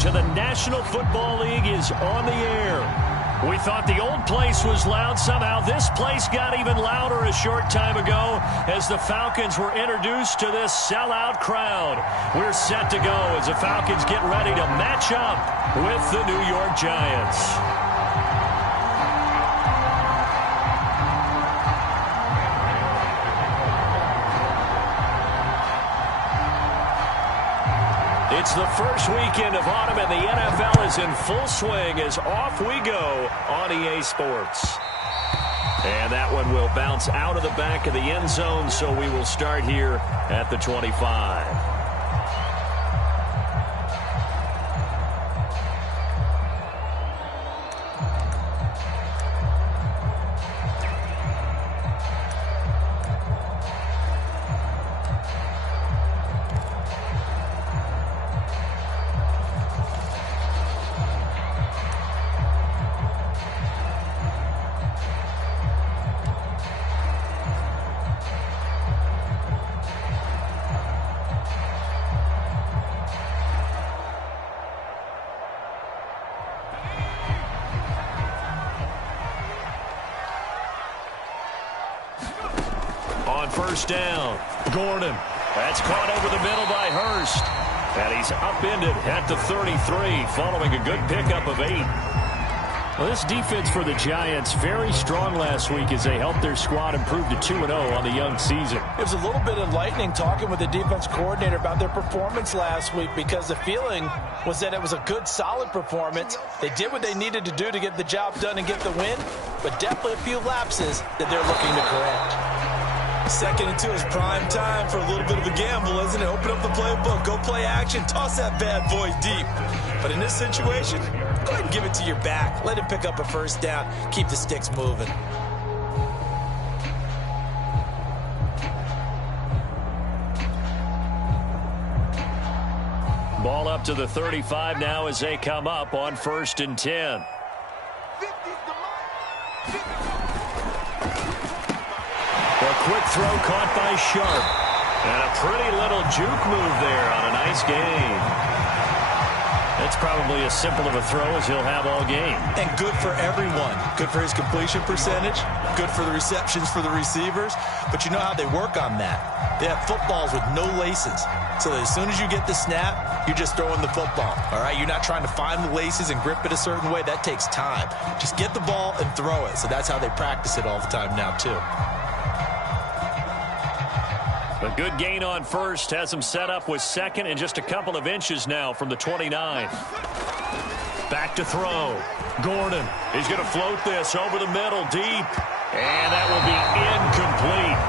coverage of the National Football League is on the air. We thought the old place was loud. Somehow this place got even louder a short time ago as the Falcons were introduced to this sellout crowd. We're set to go as the Falcons get ready to match up with the New York Giants. It's the first weekend of autumn, and the NFL is in full swing as off we go on EA Sports. And that one will bounce out of the back of the end zone, so we will start here at the 25. First down. Gordon. That's caught over the middle by Hurst. And he's upended at the 33 following a good pickup of 8. Well, this defense for the Giants very strong last week as they helped their squad improve to 2-0 on the young season. It was a little bit enlightening talking with the defense coordinator about their performance last week because the feeling was that it was a good, solid performance. They did what they needed to do to get the job done and get the win, but definitely a few lapses that they're looking to correct. Second and 2 is prime time for a little bit of a gamble, isn't it? Open up the playbook, go play action, toss that bad boy deep. But in this situation, go ahead and give it to your back. Let him pick up a first down. Keep the sticks moving. Ball up to the 35 now as they come up on 1st and 10. Quick throw caught by Sharp. And a pretty little juke move there on a nice gain. That's probably as simple of a throw as he'll have all game. And good for everyone. Good for his completion percentage. Good for the receptions for the receivers. But you know how they work on that. They have footballs with no laces. So that as soon as you get the snap, you're just throwing the football. All right? You're not trying to find the laces and grip it a certain way. That takes time. Just get the ball and throw it. So that's how they practice it all the time now, too. A good gain on first has him set up with second and just a couple of inches now from the 29. Back to throw. Gordon. He's going to float this over the middle deep. And that will be incomplete.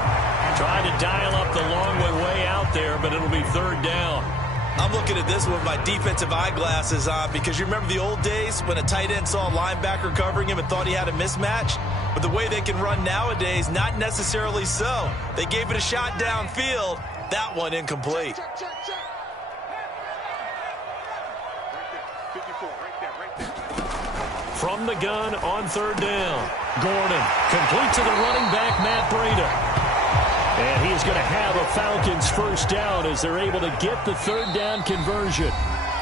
Trying to dial up the long way out there, but it'll be 3rd down. I'm looking at this with my defensive eyeglasses on because you remember the old days when a tight end saw a linebacker covering him and thought he had a mismatch? But the way they can run nowadays, not necessarily so. They gave it a shot downfield. That one incomplete. From the gun on 3rd down. Gordon complete to the running back, Matt Breida. And he's going to have a Falcons first down as they're able to get the 3rd down conversion.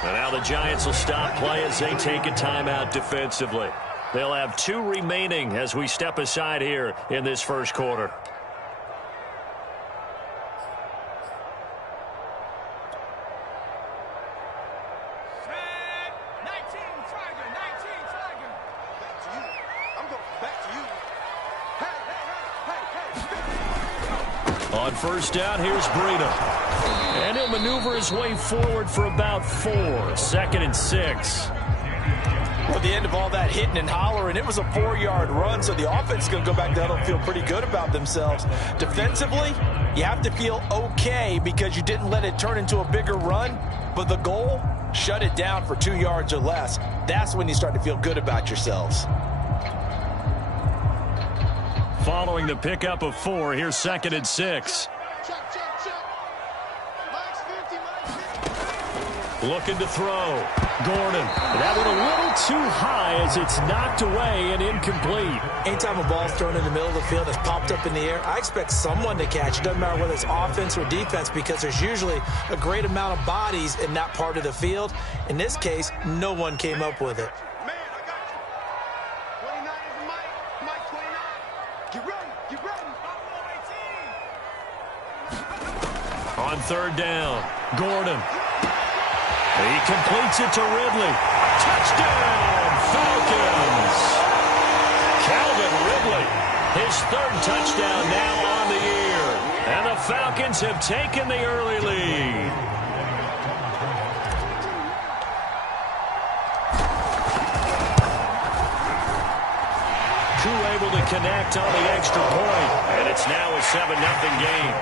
And now the Giants will stop play as they take a timeout defensively. They'll have 2 remaining as we step aside here in this first quarter. On first down, here's Breida. And he'll maneuver his way forward for about 4. 2nd and 6. Well, at the end of all that hitting and hollering, it was a 4-yard run, so the offense is going to go back down and feel pretty good about themselves. Defensively, you have to feel okay because you didn't let it turn into a bigger run, but the goal, shut it down for 2 yards or less. That's when you start to feel good about yourselves. Following the pickup of 4, here's 2nd and 6. Looking to throw. Gordon. That one a little too high as it's knocked away and incomplete. Anytime a ball's thrown in the middle of the field that's popped up in the air, I expect someone to catch it. Doesn't matter whether it's offense or defense, because there's usually a great amount of bodies in that part of the field. In this case, no one came up with it. Man, I got you. 29 is the mic. Mic 29. Get ready. Get ready. On third down, Gordon. He completes it to Ridley. Touchdown, Falcons! Calvin Ridley, his third touchdown now on the year. And the Falcons have taken the early lead. Koo able to connect on the extra point, and it's now a 7-0 game.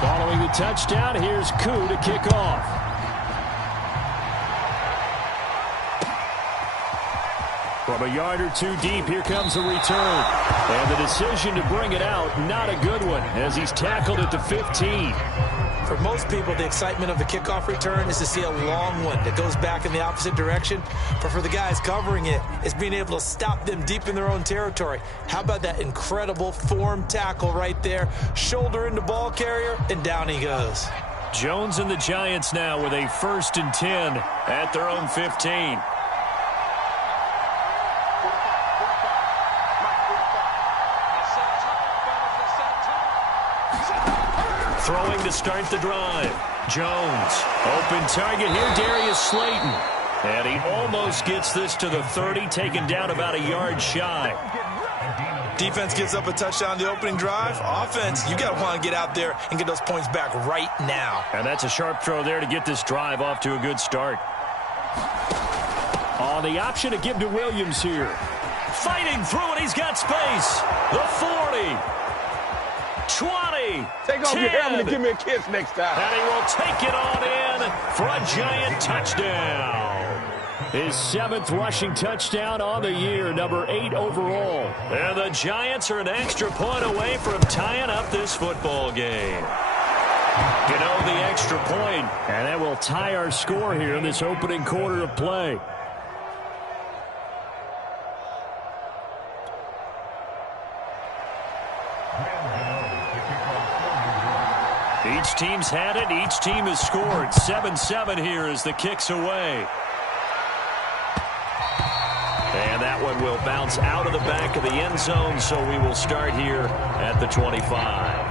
Following the touchdown, here's Koo to kick off. From a yard or two deep, here comes a return. And the decision to bring it out, not a good one, as he's tackled at the 15. For most people, the excitement of the kickoff return is to see a long one that goes back in the opposite direction. But for the guys covering it, it's being able to stop them deep in their own territory. How about that incredible form tackle right there? Shoulder into ball carrier, and down he goes. Jones and the Giants now with a 1st and 10 at their own 15. Throwing to start the drive. Jones. Open target here, Darius Slayton. And he almost gets this to the 30, taken down about a yard shy. Defense gives up a touchdown the opening drive. Offense, you got to want to get out there and get those points back right now. And that's a sharp throw there to get this drive off to a good start. On the option to give to Williams here. Fighting through it, he's got space. The 40. 20. Take off 10. your helmet and give me a kiss next time. And he will take it on in for a Giant touchdown. His 7th rushing touchdown on the year, number 8 overall. And the Giants are an extra point away from tying up this football game. You know, the extra point, and that will tie our score here in this opening quarter of play. Each team's had it. Each team has scored. 7-7 here as the kick's away. And that one will bounce out of the back of the end zone, so we will start here at the 25.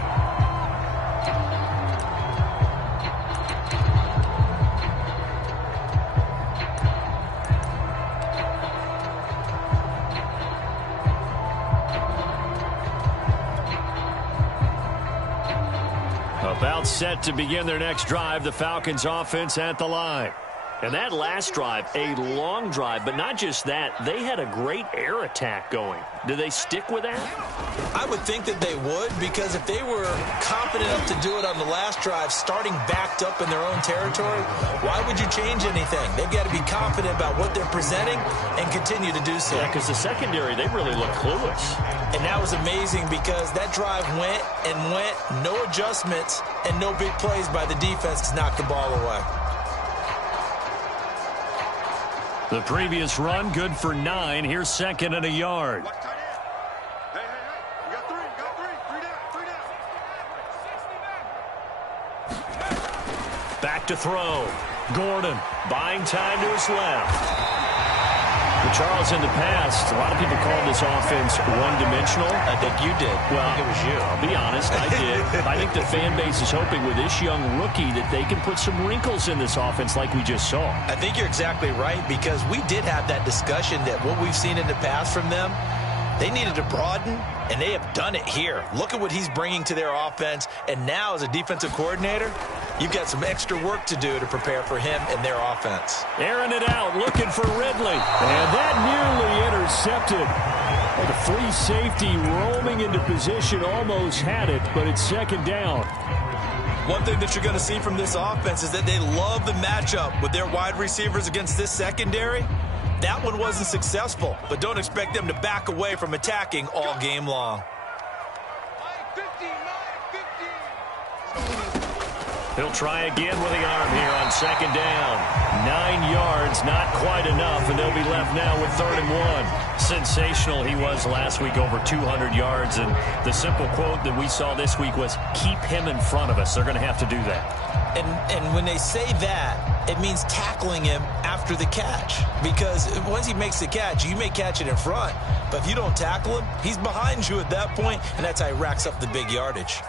About set to begin their next drive, the Falcons offense at the line. And that last drive, a long drive, but not just that, they had a great air attack going. Do they stick with that? I would think that they would, because if they were confident enough to do it on the last drive, starting backed up in their own territory, why would you change anything? They've got to be confident about what they're presenting and continue to do so. Yeah, because the secondary, they really look clueless. And that was amazing because that drive went and went, no adjustments, and no big plays by the defense to knock the ball away. The previous run, good for 9. Here's 2nd and a yard. Hey, you got three down. Back to throw. Gordon buying time to his left. But Charles, in the past, a lot of people called this offense one-dimensional. I think you did. Well, I think it was you. I'll be honest, I did. I think the fan base is hoping with this young rookie that they can put some wrinkles in this offense like we just saw. I think you're exactly right, because we did have that discussion that what we've seen in the past from them, they needed to broaden, and they have done it here. Look at what he's bringing to their offense, and now as a defensive coordinator, you've got some extra work to do to prepare for him and their offense. Airing it out, looking for Ridley. And that nearly intercepted. Well, the free safety roaming into position almost had it, but it's 2nd down. One thing that you're going to see from this offense is that they love the matchup with their wide receivers against this secondary. That one wasn't successful, but don't expect them to back away from attacking all game long. He'll try again with the arm here on second down. 9 yards, not quite enough, and they'll be left now with 3rd and 1. Sensational he was last week, over 200 yards, and the simple quote that we saw this week was, keep him in front of us. They're going to have to do that. And when they say that, it means tackling him after the catch. Because once he makes the catch, you may catch it in front. But if you don't tackle him, he's behind you at that point, and that's how he racks up the big yardage.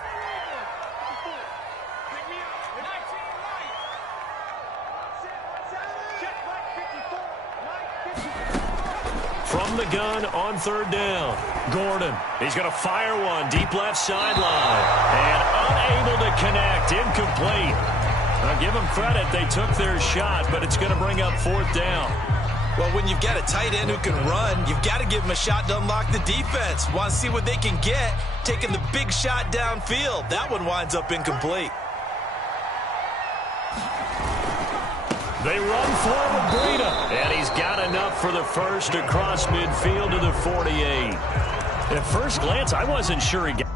From the gun on 3rd down. Gordon, he's going to fire one deep left sideline. And unable to connect, incomplete. Now give them credit, they took their shot, but it's going to bring up 4th down. Well, when you've got a tight end who can run, you've got to give him a shot to unlock the defense. Want to see what they can get, taking the big shot downfield. That one winds up incomplete. They run forward, Breida, and he's got enough for the first across midfield to the 48. At first glance, I wasn't sure he got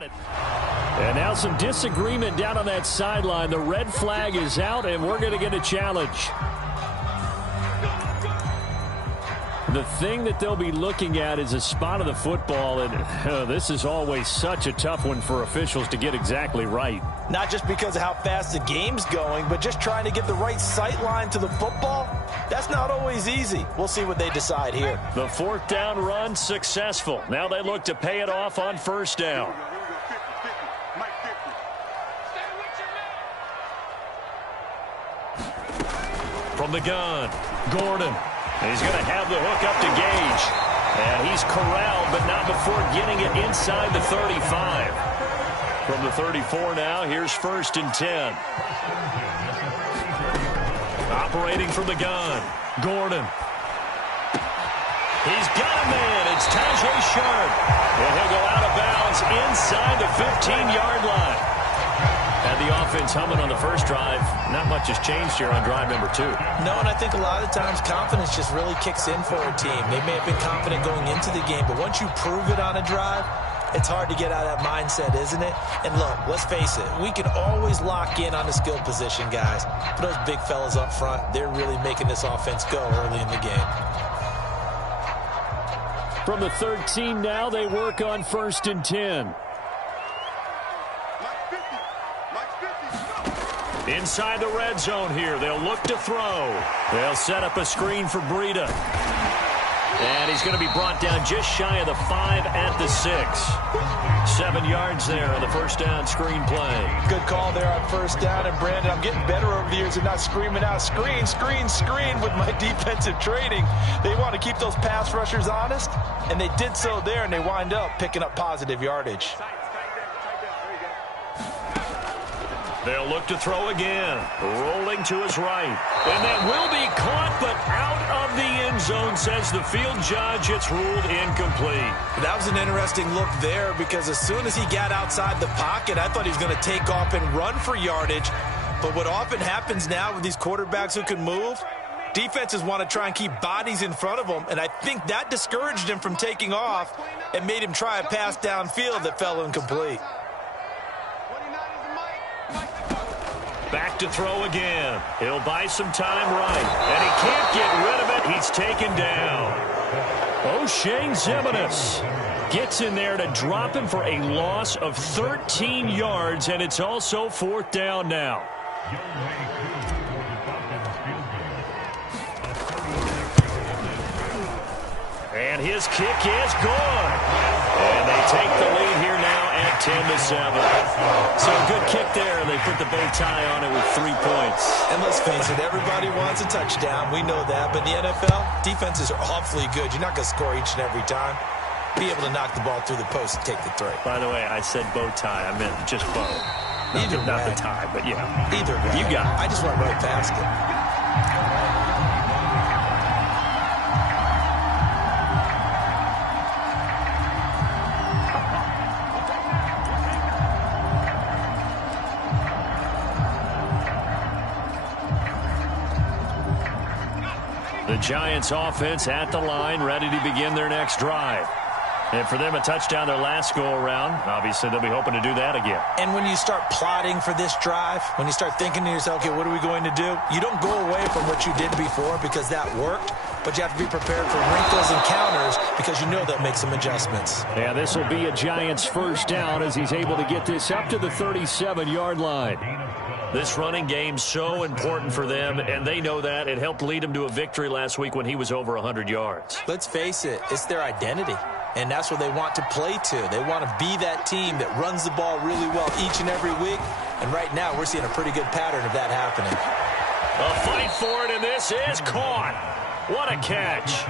it. And now some disagreement down on that sideline. The red flag is out, and we're going to get a challenge. The thing that they'll be looking at is a spot of the football, and this is always such a tough one for officials to get exactly right. Not just because of how fast the game's going, but just trying to get the right sight line to the football. That's not always easy. We'll see what they decide here. The 4th down run successful. Now they look to pay it off on 1st down. From the gun, Gordon. He's going to have the hook up to Gage. And he's corralled, but not before getting it inside the 35. From the 34 now, here's 1st and 10. Operating from the gun, Gordon. He's got a man. It's Tajay Sharp. And he'll go out of bounds inside the 15-yard line. Had the offense humming on the first drive. Not much has changed here on drive number 2. No, and I think a lot of times confidence just really kicks in for a team. They may have been confident going into the game, but once you prove it on a drive, it's hard to get out of that mindset, isn't it? And look, let's face it, we can always lock in on the skill position, guys. But those big fellas up front, they're really making this offense go early in the game. From the 13 now, they work on 1st and 10. Inside the red zone here. They'll look to throw. They'll set up a screen for Breida. And he's going to be brought down just shy of the 5 at the 6. 7 yards there on the 1st down screen play. Good call there on 1st down. And, Brandon, I'm getting better over the years of not screaming out, screen, screen, screen with my defensive training. They want to keep those pass rushers honest, and they did so there, and they wind up picking up positive yardage. They'll look to throw again. Rolling to his right. And that will be caught, but out of the end zone, says the field judge. It's ruled incomplete. That was an interesting look there because as soon as he got outside the pocket, I thought he was going to take off and run for yardage. But what often happens now with these quarterbacks who can move, defenses want to try and keep bodies in front of them, and I think that discouraged him from taking off and made him try a pass downfield that fell incomplete. Back to throw again. He'll buy some time right. And he can't get rid of it. He's taken down. O'Shane Zimenez gets in there to drop him for a loss of 13 yards, and it's also 4th down now. And his kick is good. And they take the lead here now at 10-7. So a good kick there. They put the bow tie on it with 3 points. And let's face it, everybody wants a touchdown. We know that. But in the NFL, defenses are awfully good. You're not going to score each and every time. Be able to knock the ball through the post and take the throw. By the way, I said bow tie. I meant just bow. Not the tie, but yeah. Either way. You got it. I just went right past it. Giants offense at the line, ready to begin their next drive. And for them, a touchdown their last go-around. Obviously, they'll be hoping to do that again. And when you start plotting for this drive, when you start thinking to yourself, okay, what are we going to do? You don't go away from what you did before because that worked, but you have to be prepared for wrinkles and counters because you know they'll make some adjustments. Yeah, this will be a Giants first down as he's able to get this up to the 37-yard line. This running game's so important for them, and they know that. It helped lead them to a victory last week when he was over 100 yards. Let's face it, it's their identity. And that's what they want to play to. They want to be that team that runs the ball really well each and every week. And right now, we're seeing a pretty good pattern of that happening. A fight for it, and this is caught. What a catch.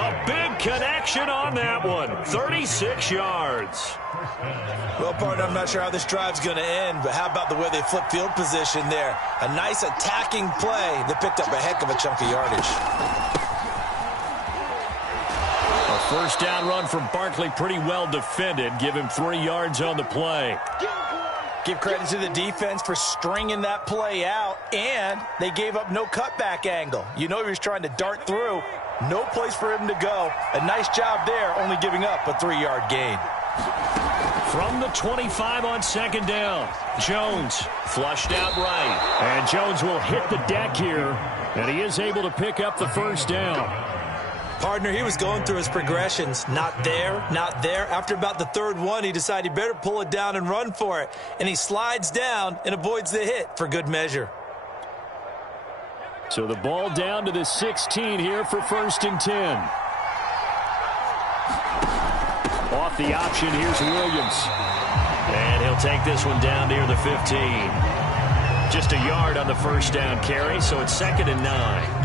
A big connection on that one. 36 yards. Well, partner, I'm not sure how this drive's going to end, but how about the way they flip field position there? A nice attacking play that picked up a heck of a chunk of yardage. First down run from Barkley, pretty well defended. Give him 3 yards on the play. Give credit to the defense for stringing that play out, and they gave up no cutback angle. You know he was trying to dart through. No place for him to go. A nice job there, only giving up a 3-yard gain. From the 25 on second down, Jones flushed out right. And Jones will hit the deck here, and he is able to pick up the first down. Partner, he was going through his progressions. Not there, not there. After about the third one, he decided he better pull it down and run for it. And he slides down and avoids the hit for good measure. So the ball down to the 16 here for 1st and 10. Off the option, here's Williams. And he'll take this one down near the 15. Just a yard on the first down carry, so it's 2nd and 9.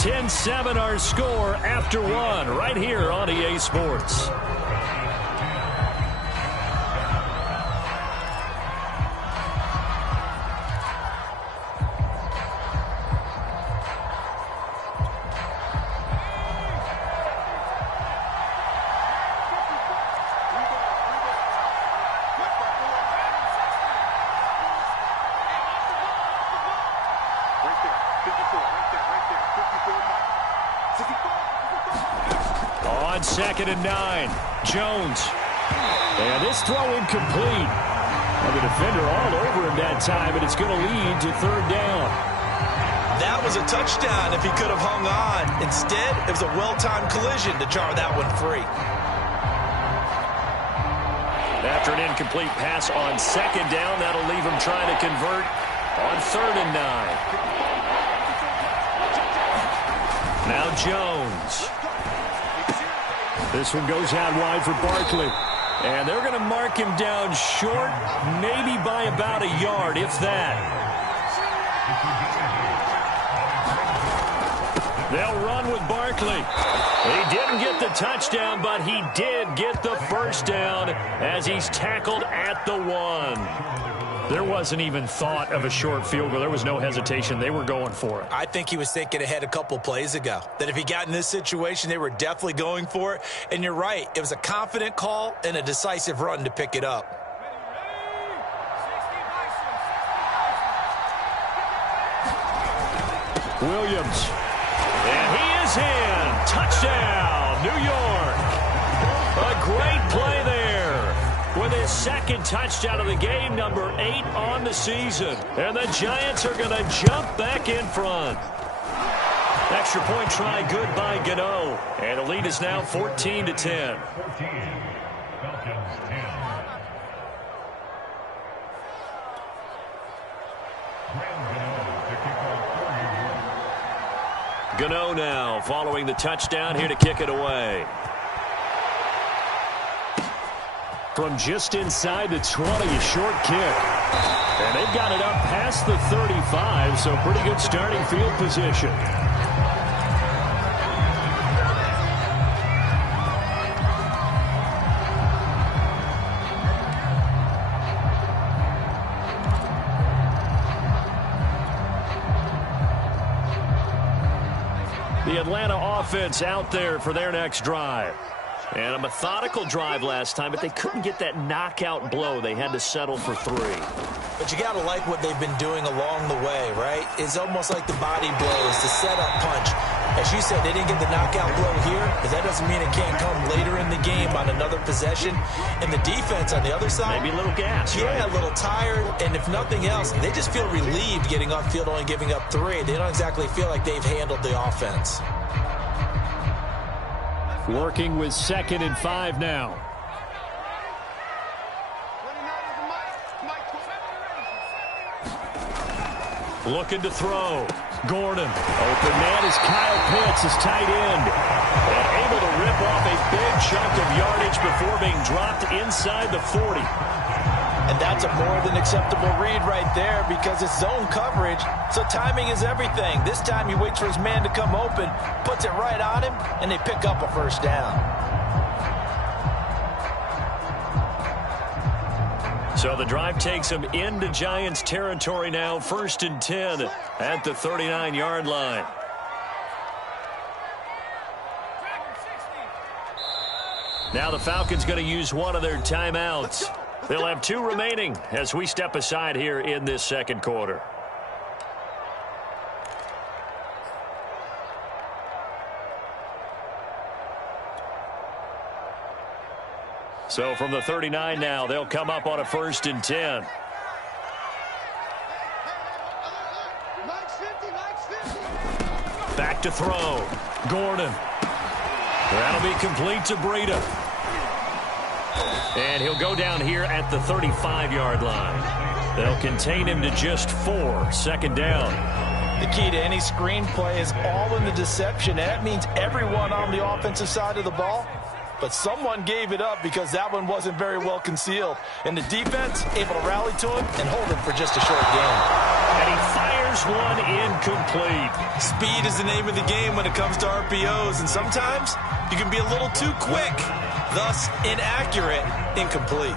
10-7 our score after 1 right here on EA Sports. On 2nd and 9, Jones. And this throw incomplete. And the defender all over him that time, but it's going to lead to 3rd down. That was a touchdown if he could have hung on. Instead, it was a well-timed collision to jar that one free. After an incomplete pass on 2nd down, that'll leave him trying to convert on 3rd and 9. Now Jones. This one goes out wide for Barkley. And they're going to mark him down short, maybe by about a yard, if that. They'll run with Barkley. He didn't get the touchdown, but he did get the first down as he's tackled at the 1. There wasn't even thought of a short field goal. There was no hesitation. They were going for it. I think he was thinking ahead a couple plays ago, that if he got in this situation, they were definitely going for it. And you're right. It was a confident call and a decisive run to pick it up. Williams. And he is in. Touchdown, New York. A great play there. With his 2nd touchdown of the game, number 8 on the season. And the Giants are going to jump back in front. Extra point try good by Gano. And the lead is now 14-10. Gano now following the touchdown here to kick it away. From just inside the 20, a short kick. And they've got it up past the 35, so pretty good starting field position. The Atlanta offense out there for their next drive. And a methodical drive last time, but they couldn't get that knockout blow. They had to settle for 3. But you got to like what they've been doing along the way, right? It's almost like the body blows, the setup punch. As you said, they didn't get the knockout blow here, but that doesn't mean it can't come later in the game on another possession. And the defense on the other side, maybe a little gas, yeah, right? A little tired. And if nothing else, they just feel relieved getting upfield, only giving up 3. They don't exactly feel like they've handled the offense. Working with 2nd and 5 now. Looking to throw. Gordon. Open man is Kyle Pitts, his tight end. And able to rip off a big chunk of yardage before being dropped inside the 40. And that's a more than acceptable read right there because it's zone coverage, so timing is everything. This time he waits for his man to come open, puts it right on him, and they pick up a first down. So the drive takes them into Giants territory now. 1st and 10 at the 39-yard line. Now the Falcons going to use one of their timeouts. They'll have 2 remaining as we step aside here in this second quarter. So from the 39 now, they'll come up on a 1st and 10. Back to throw. Gordon. That'll be complete to Breida. And he'll go down here at the 35-yard line. They'll contain him to just 4. 2nd down. The key to any screenplay is all in the deception. That means everyone on the offensive side of the ball. But someone gave it up because that one wasn't very well concealed. And the defense able to rally to him and hold him for just a short gain. And he fires one incomplete. Speed is the name of the game when it comes to RPOs. And sometimes you can be a little too quick. Thus, inaccurate, incomplete.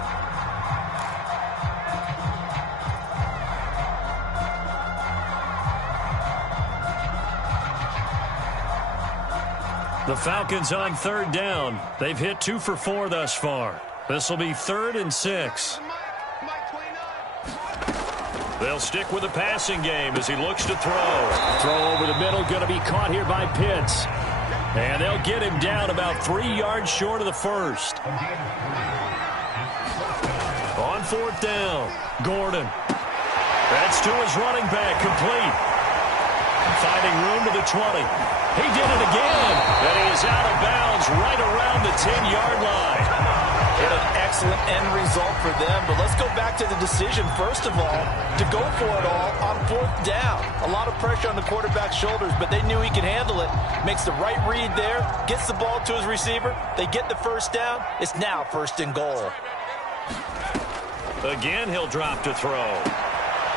The Falcons on 3rd down. They've hit 2 for 4 thus far. This will be 3rd and 6. They'll stick with the passing game as he looks to throw. Throw over the middle, going to be caught here by Pitts. And they'll get him down about 3 yards short of the 1st. On 4th down, Gordon. That's to his running back, complete. Finding room to the 20. He did it again, and he is out of bounds right around the 10-yard line. And an excellent end result for them. But let's go back to the decision, first of all, to go for it all on 4th down. A lot of pressure on the quarterback's shoulders, but they knew he could handle it. Makes the right read there, gets the ball to his receiver. They get the first down. It's now 1st and goal. Again, he'll drop to throw.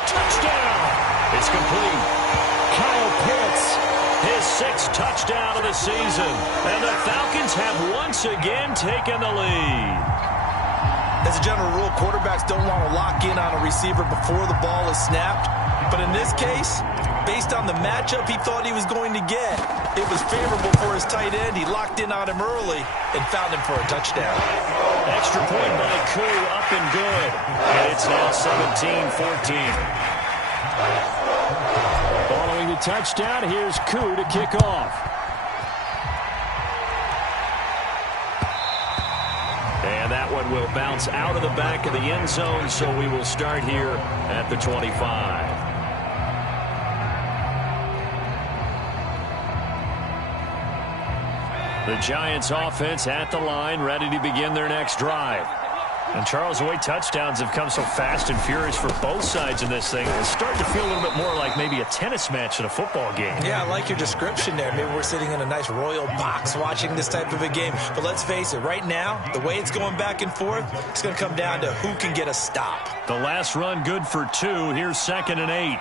Touchdown! It's complete. Kyle Pitts, his 6th touchdown of the season. And the Falcons have once again taken the lead. As a general rule, quarterbacks don't want to lock in on a receiver before the ball is snapped. But in this case, based on the matchup he thought he was going to get, it was favorable for his tight end. He locked in on him early and found him for a touchdown. Extra point by Koo, up and good. And it's now 17-14. Following the touchdown, here's Koo to kick off. And that one will bounce out of the back of the end zone, so we will start here at the 25. The Giants offense at the line, ready to begin their next drive. And Charles, the way touchdowns have come so fast and furious for both sides in this thing, it's starting to feel a little bit more like maybe a tennis match in a football game. Yeah, I like your description there. Maybe we're sitting in a nice royal box watching this type of a game. But let's face it, right now, the way it's going back and forth, it's going to come down to who can get a stop. The last run good for 2. Here's 2nd and 8.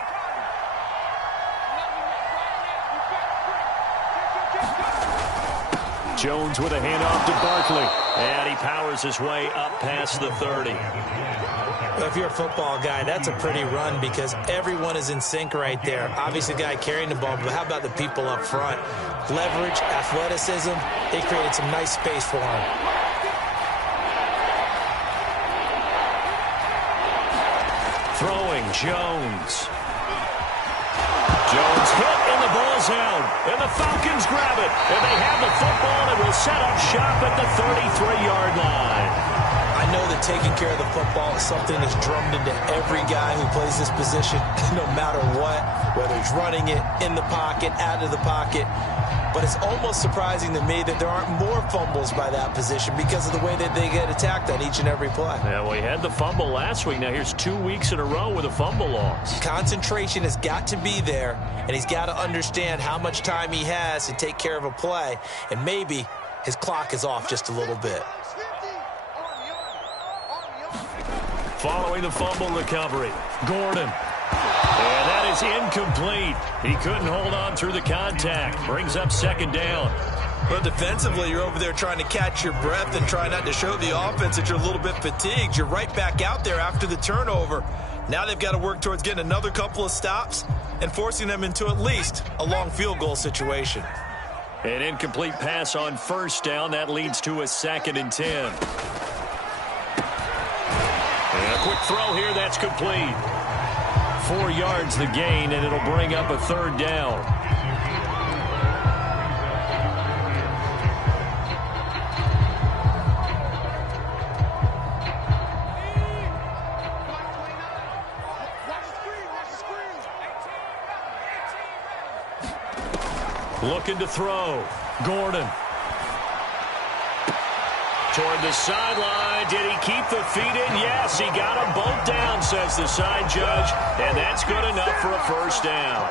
Jones with a handoff to Barkley. And he powers his way up past the 30. Well, if you're a football guy, that's a pretty run because everyone is in sync right there. Obviously, the guy carrying the ball, but how about the people up front? Leverage, athleticism, they created some nice space for him. Throwing, Jones. Jones hit, and the ball's out. And the Falcons grab it. And they have the football, and will set up shop at the 33-yard line. I know that taking care of the football is something that's drummed into every guy who plays this position, no matter what, whether he's running it, in the pocket, out of the pocket. But it's almost surprising to me that there aren't more fumbles by that position because of the way that they get attacked on each and every play. Yeah, we had the fumble last week. Now here's 2 weeks in a row with a fumble loss. Concentration has got to be there, and he's got to understand how much time he has to take care of a play, and maybe his clock is off just a little bit. Following the fumble recovery, Gordon. And that is incomplete. He couldn't hold on through the contact. Brings up second down. But defensively, you're over there trying to catch your breath and try not to show the offense that you're a little bit fatigued. You're right back out there after the turnover. Now they've got to work towards getting another couple of stops and forcing them into at least a long field goal situation. An incomplete pass on first down. That leads to a 2nd and 10. And a quick throw here. That's complete. 4 yards the gain, and it'll bring up a 3rd down. Looking to throw. Gordon. Toward the sideline. Did he keep the feet in? Yes, he got them both down, says the side judge. And that's good enough for a 1st down.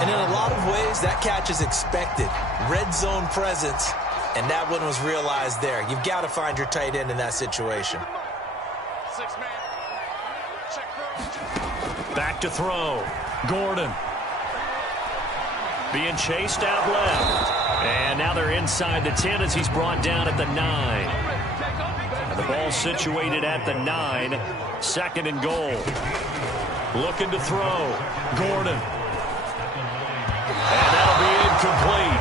And in a lot of ways, that catch is expected. Red zone presence, and that one was realized there. You've got to find your tight end in that situation. Back to throw. Gordon. Being chased out left. And now they're inside the 10 as he's brought down at the 9. And the ball situated at the 9. 2nd and goal. Looking to throw. Gordon. And that'll be incomplete.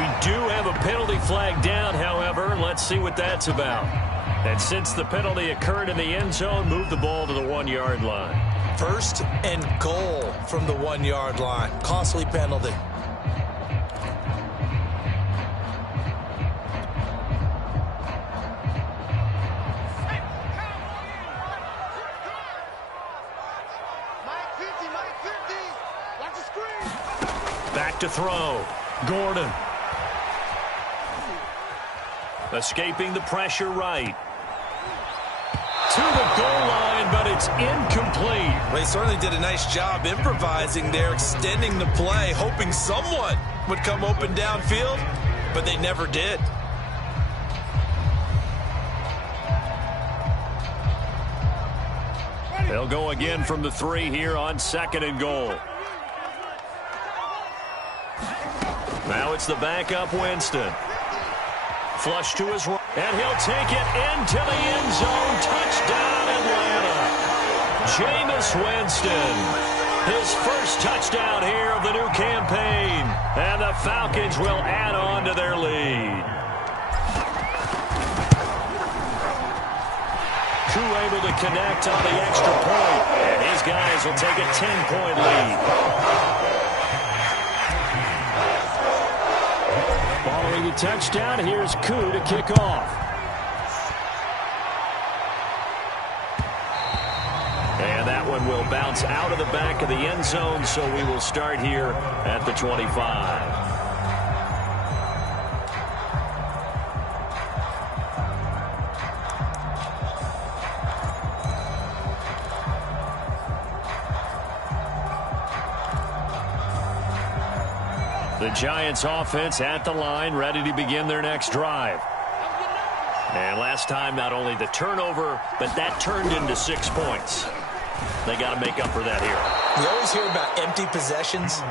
We do have a penalty flag down, however. Let's see what that's about. And since the penalty occurred in the end zone, move the ball to the 1-yard line. 1st and goal from the 1-yard line. Costly penalty. Back to throw. Gordon. Escaping the pressure right. To the goal line, but it's incomplete. Well, he certainly did a nice job improvising there, extending the play, hoping someone would come open downfield, but they never did. They'll go again from the 3 here on 2nd and goal. Now it's the backup Winston. Flush to his right, and he'll take it into the end zone. Touchdown, Atlanta. Jameis Winston. His first touchdown here of the new campaign. And the Falcons will add on to their lead. Koo able to connect on the extra point. And his guys will take a 10-point lead. Following the touchdown, here's Koo to kick off. And that one will bounce out of the back of the end zone, so we will start here at the 25. The Giants offense at the line, ready to begin their next drive. And last time, not only the turnover, but that turned into 6 points. They got to make up for that here. You always hear about empty possessions,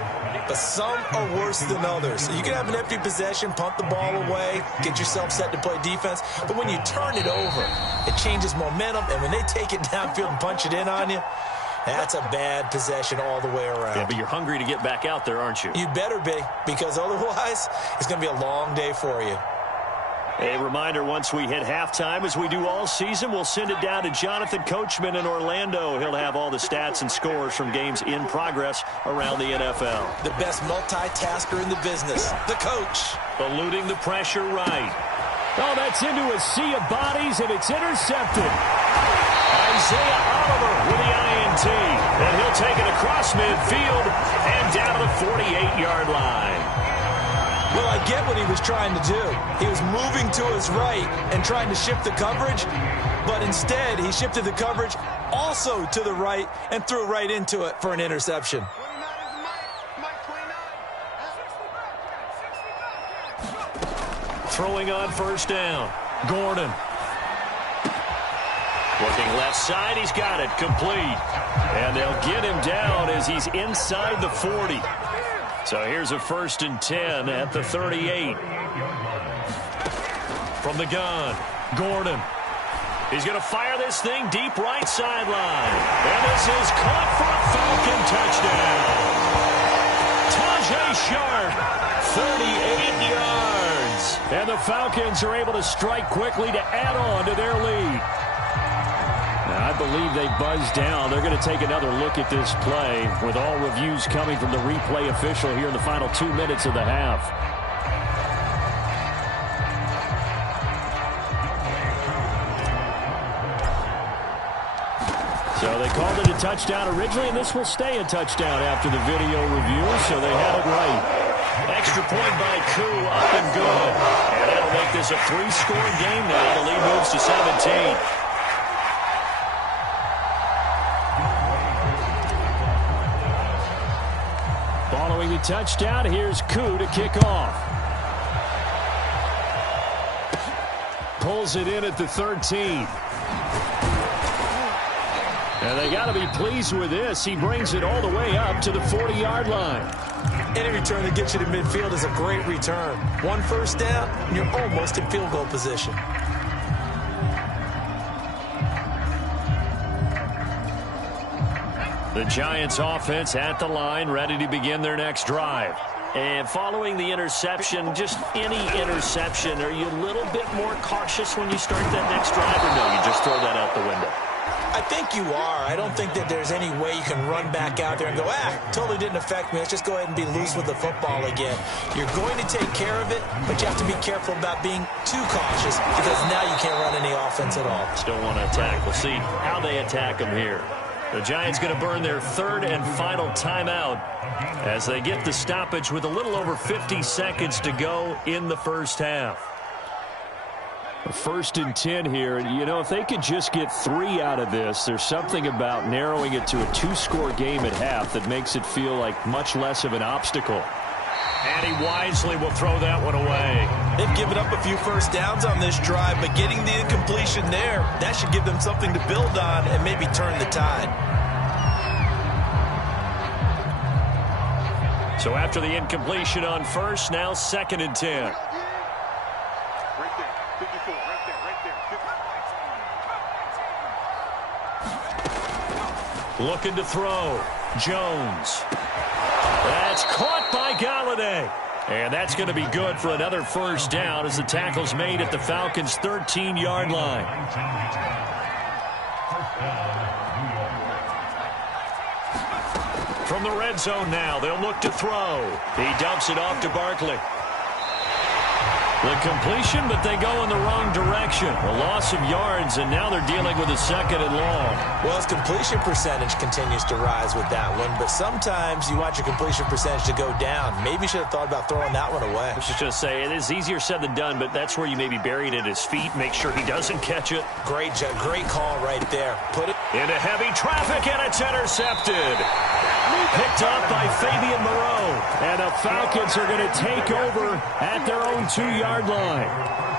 but some are worse than others. You can have an empty possession, punt the ball away, get yourself set to play defense, but when you turn it over, it changes momentum, and when they take it downfield and punch it in on you, that's a bad possession all the way around. Yeah, but you're hungry to get back out there, aren't you? You better be, because otherwise it's going to be a long day for you. A reminder, once we hit halftime, as we do all season, we'll send it down to Jonathan Coachman in Orlando. He'll have all the stats and scores from games in progress around the NFL. The best multitasker in the business, the coach. Eluding the pressure right. Oh, that's into a sea of bodies, and it's intercepted. Isaiah Oliver with the INT. And he'll take it across midfield and down to the 48-yard line. Well, I get what he was trying to do. He was moving to his right and trying to shift the coverage, but instead he shifted the coverage also to the right and threw right into it for an interception. Throwing on first down. Gordon. Looking left side, he's got it, complete. And they'll get him down as he's inside the 40. So here's a 1st and 10 at the 38. From the gun, Gordon. He's going to fire this thing deep right sideline. And this is caught for a Falcon touchdown. Tajay Sharp, 38 yards. And the Falcons are able to strike quickly to add on to their lead. I believe they buzzed down. They're going to take another look at this play with all reviews coming from the replay official here in the final 2 minutes of the half. So they called it a touchdown originally, and this will stay a touchdown after the video review, so they had it right. Extra point by Koo, up and good. And that'll make this a 3-score game now. The lead moves to 17. Following the touchdown, here's Koo to kick off. Pulls it in at the 13. And they got to be pleased with this. He brings it all the way up to the 40-yard line. Any return that gets you to midfield is a great return. 1 first down, and you're almost in field goal position. The Giants offense at the line, ready to begin their next drive. And following the interception, just any interception, are you a little bit more cautious when you start that next drive, or no, you just throw that out the window? I think you are. I don't think that there's any way you can run back out there and go, totally didn't affect me. Let's just go ahead and be loose with the football again. You're going to take care of it, but you have to be careful about being too cautious because now you can't run any offense at all. Still want to attack. We'll see how they attack them here. The Giants going to burn their 3rd and final timeout as they get the stoppage with a little over 50 seconds to go in the first half. 1st and 10 here. You know, if they could just get 3 out of this, there's something about narrowing it to a 2-score game at half that makes it feel like much less of an obstacle. And he wisely will throw that one away. They've given up a few first downs on this drive, but getting the incompletion there, that should give them something to build on and maybe turn the tide. So after the incompletion on first, now 2nd and 10. Right there, 54, right there, 55. Looking to throw. Jones. That's caught by Galladay. And that's going to be good for another first down as the tackle's made at the Falcons' 13-yard line. From the red zone now, they'll look to throw. He dumps it off to Barkley. The completion, but they go in the wrong direction. A loss of yards, and now they're dealing with a 2nd and long. Well, his completion percentage continues to rise with that one, but sometimes you want your completion percentage to go down. Maybe you should have thought about throwing that one away. I was just going to say, it is easier said than done, but that's where you maybe bury it at his feet, make sure he doesn't catch it. Great call right there. Put it into heavy traffic, and it's intercepted. Picked up by Fabian Moreau. And the Falcons are going to take over at their own 2-yard line.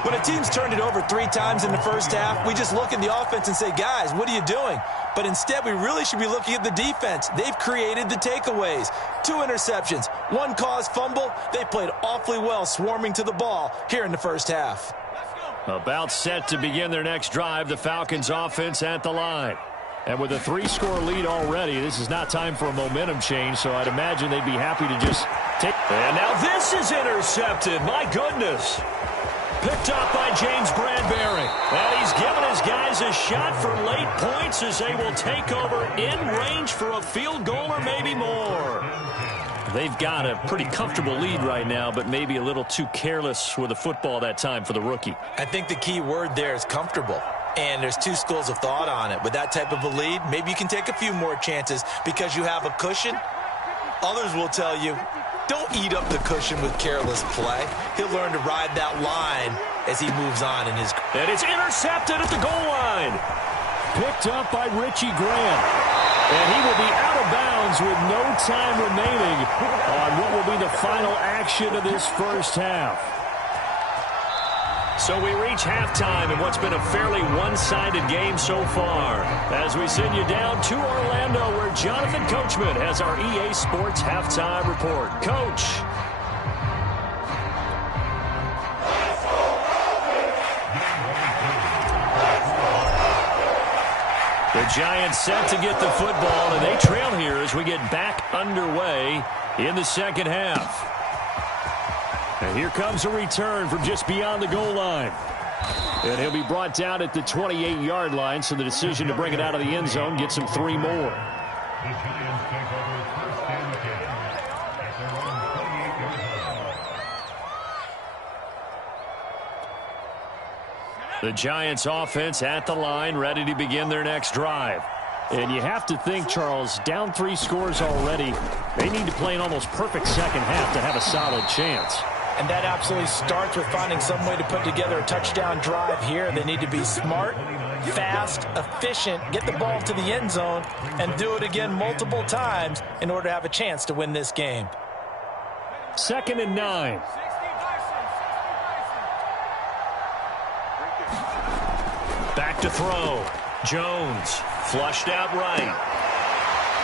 When a team's turned it over 3 times in the first half, we just look at the offense and say, guys, what are you doing? But instead, we really should be looking at the defense. They've created the takeaways. 2 interceptions, 1 caused fumble. They played awfully well swarming to the ball here in the first half. About set to begin their next drive, the Falcons offense at the line. And with a 3-score lead already, this is not time for a momentum change, so I'd imagine they'd be happy to just take. And now this is intercepted. My goodness. Picked up by James Bradbury. And he's given his guys a shot for late points as they will take over in range for a field goal or maybe more. They've got a pretty comfortable lead right now, but maybe a little too careless with the football that time for the rookie. I think the key word there is comfortable. And there's two schools of thought on it. With that type of a lead, maybe you can take a few more chances because you have a cushion. Others will tell you, don't eat up the cushion with careless play. He'll learn to ride that line as he moves on in his... And it's intercepted at the goal line. Picked up by Richie Grant. And he will be out of bounds with no time remaining on what will be the final action of this first half. So we reach halftime in what's been a fairly one-sided game so far. As we send you down to Orlando, where Jonathan Coachman has our EA Sports Halftime Report. Coach. The Giants set to get the football, and they trail here as we get back underway in the second half. And here comes a return from just beyond the goal line. And he'll be brought down at the 28-yard line, so the decision to bring it out of the end zone gets him 3 more. The Giants offense at the line, ready to begin their next drive. And you have to think, Charles, down 3 scores already. They need to play an almost perfect second half to have a solid chance. And that absolutely starts with finding some way to put together a touchdown drive here. They need to be smart, fast, efficient, get the ball to the end zone, and do it again multiple times in order to have a chance to win this game. 2nd and 9. Back to throw. Jones flushed out right.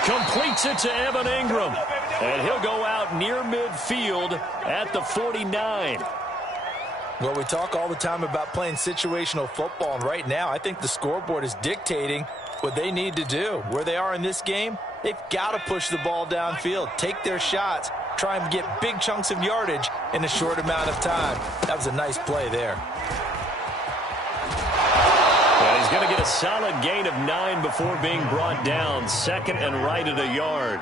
Completes it to Evan Ingram. And he'll go out near midfield at the 49. Well, we talk all the time about playing situational football, and right now I think the scoreboard is dictating what they need to do. Where they are in this game, they've got to push the ball downfield, take their shots, try and get big chunks of yardage in a short amount of time. That was a nice play there. Well, he's going to get a solid gain of 9 before being brought down. 2nd and right at a yard.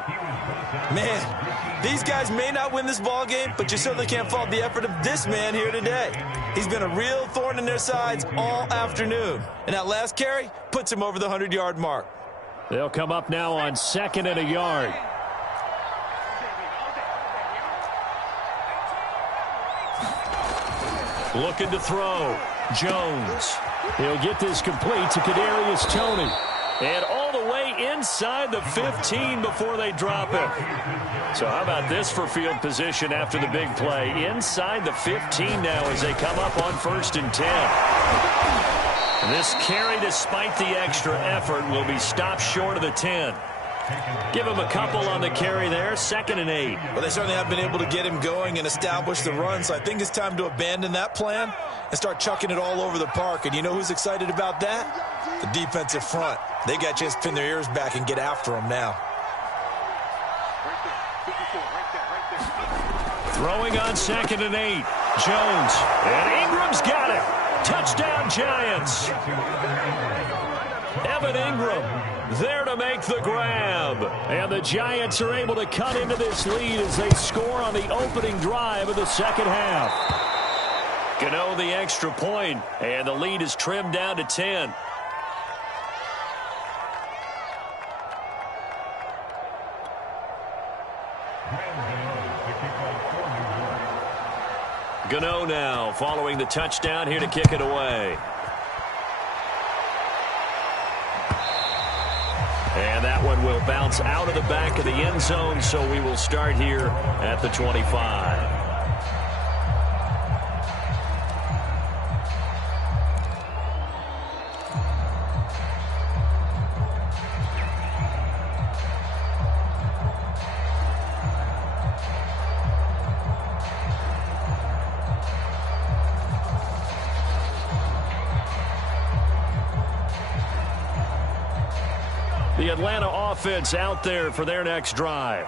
Man, these guys may not win this ball game, but you certainly can't fault the effort of this man here today. He's been a real thorn in their sides all afternoon. And that last carry puts him over the 100-yard mark. They'll come up now on 2nd and a yard. Looking to throw. Jones. He'll get this complete to Kadarius Toney. And all the way inside the 15 before they drop it. So how about this for field position after the big play? Inside the 15 now as they come up on 1st and 10. And this carry, despite the extra effort, will be stopped short of the 10. Give him a couple on the carry there. 2nd and 8. Well, they certainly have been able to get him going and establish the run, so I think it's time to abandon that plan and start chucking it all over the park. And you know who's excited about that? The defensive front. They got a chance to pin their ears back and get after him now. Throwing on 2nd and 8. Jones. And Ingram's got it. Touchdown, Giants. Evan Ingram there to make the grab. And the Giants are able to cut into this lead as they score on the opening drive of the second half. Gano the extra point, and the lead is trimmed down to 10. Gano now following the touchdown here to kick it away. And that one will bounce out of the back of the end zone, so we will start here at the 25. The the Atlanta offense out there for their next drive.